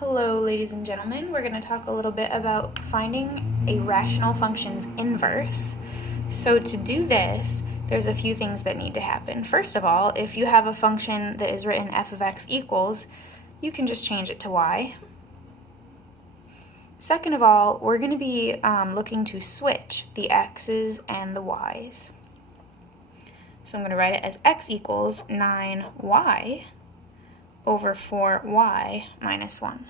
Hello, ladies and gentlemen. We're going to talk a little bit about finding a rational function's inverse. So to do this, there's a few things that need to happen. First of all, if you have a function that is written f of x equals, you can just change it to y. Second of all, we're going to be looking to switch the x's and the y's. So I'm going to write it as x equals 9y over 4y minus 1.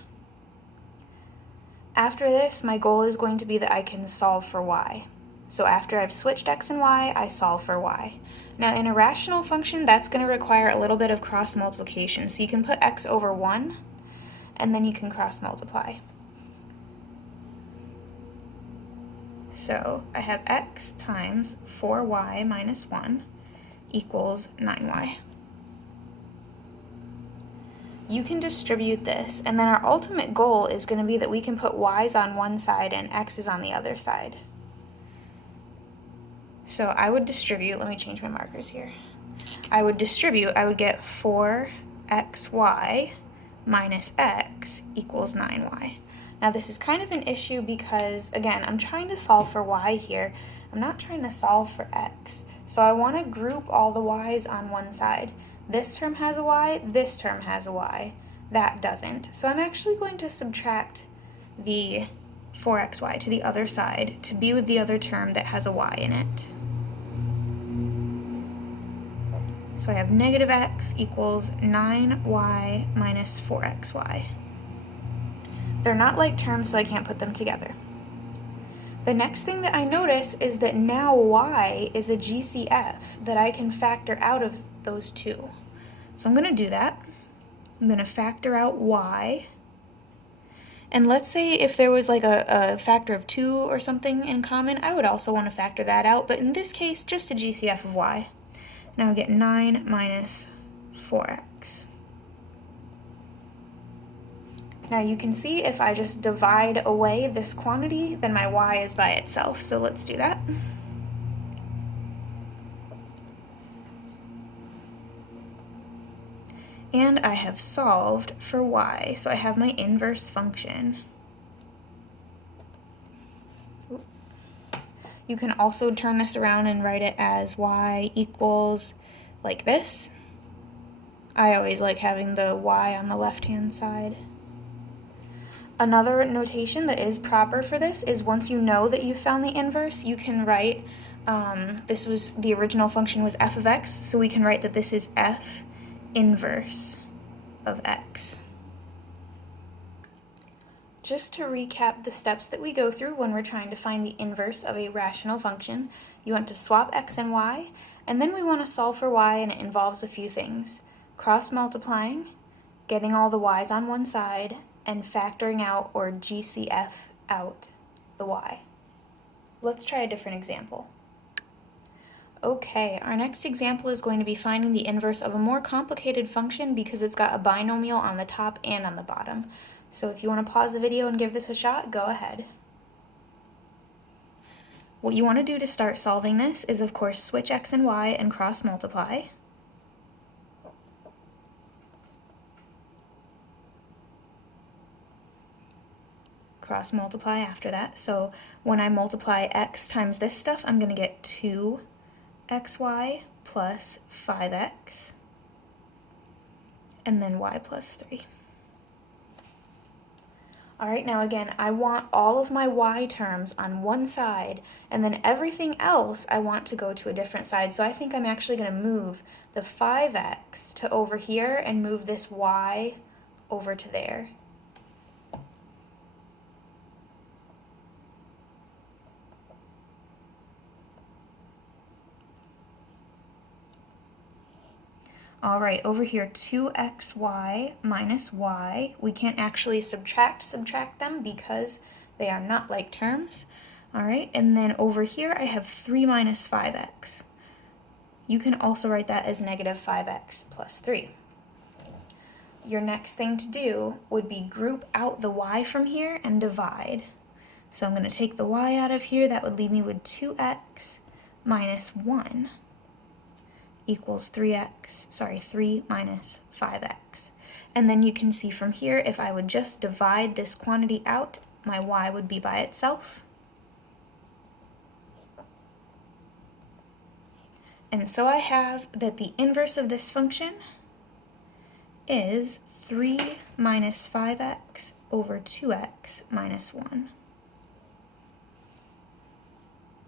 After this, my goal is going to be that I can solve for y. So after I've switched x and y, I solve for y. Now in a rational function, that's going to require a little bit of cross multiplication. So you can put x over 1, and then you can cross multiply. So I have x times 4y minus 1 equals 9y. You can distribute this, and then our ultimate goal is going to be that we can put y's on one side and x's on the other side. So I would distribute, let me change my markers here. I would get 4xy minus x equals 9y. Now this is kind of an issue because, again, I'm trying to solve for y here. I'm not trying to solve for x. So I want to group all the y's on one side. This term has a y, this term has a y. That doesn't. So I'm actually going to subtract the 4xy to the other side to be with the other term that has a y in it. So I have negative x equals 9y minus 4xy. They're not like terms, so I can't put them together. The next thing that I notice is that now y is a GCF that I can factor out of those two. So I'm going to do that. I'm going to factor out y. And let's say if there was like a factor of 2 or something in common, I would also want to factor that out. But in this case, just a GCF of y. Now I get 9 minus 4x. Now you can see if I just divide away this quantity, then my y is by itself. So let's do that. And I have solved for y, so I have my inverse function. You can also turn this around and write it as y equals like this. I always like having the y on the left-hand side. Another notation that is proper for this is once you know that you've found the inverse, you can write, the original function was f of x, so we can write that this is f inverse of x. Just to recap the steps that we go through when we're trying to find the inverse of a rational function, you want to swap x and y, and then we want to solve for y, and it involves a few things. Cross multiplying, getting all the y's on one side, and factoring out or GCF out the y. Let's try a different example. Okay, our next example is going to be finding the inverse of a more complicated function because it's got a binomial on the top and on the bottom. So if you want to pause the video and give this a shot, go ahead. What you want to do to start solving this is, of course, switch x and y and cross multiply. Cross multiply after that. So when I multiply x times this stuff, I'm going to get 2xy plus 5x, and then y plus 3. All right, now again, I want all of my y terms on one side, and then everything else I want to go to a different side. So I think I'm actually going to move the 5x to over here and move this y over to there. All right, over here, 2xy minus y. We can't actually subtract them because they are not like terms. All right, and then over here, I have 3 minus 5x. You can also write that as negative 5x plus 3. Your next thing to do would be group out the y from here and divide. So I'm going to take the y out of here. That would leave me with 2x minus 1 equals 3 minus 5x. And then you can see from here, if I would just divide this quantity out, my y would be by itself. And so I have that the inverse of this function is 3 minus 5x over 2x minus 1.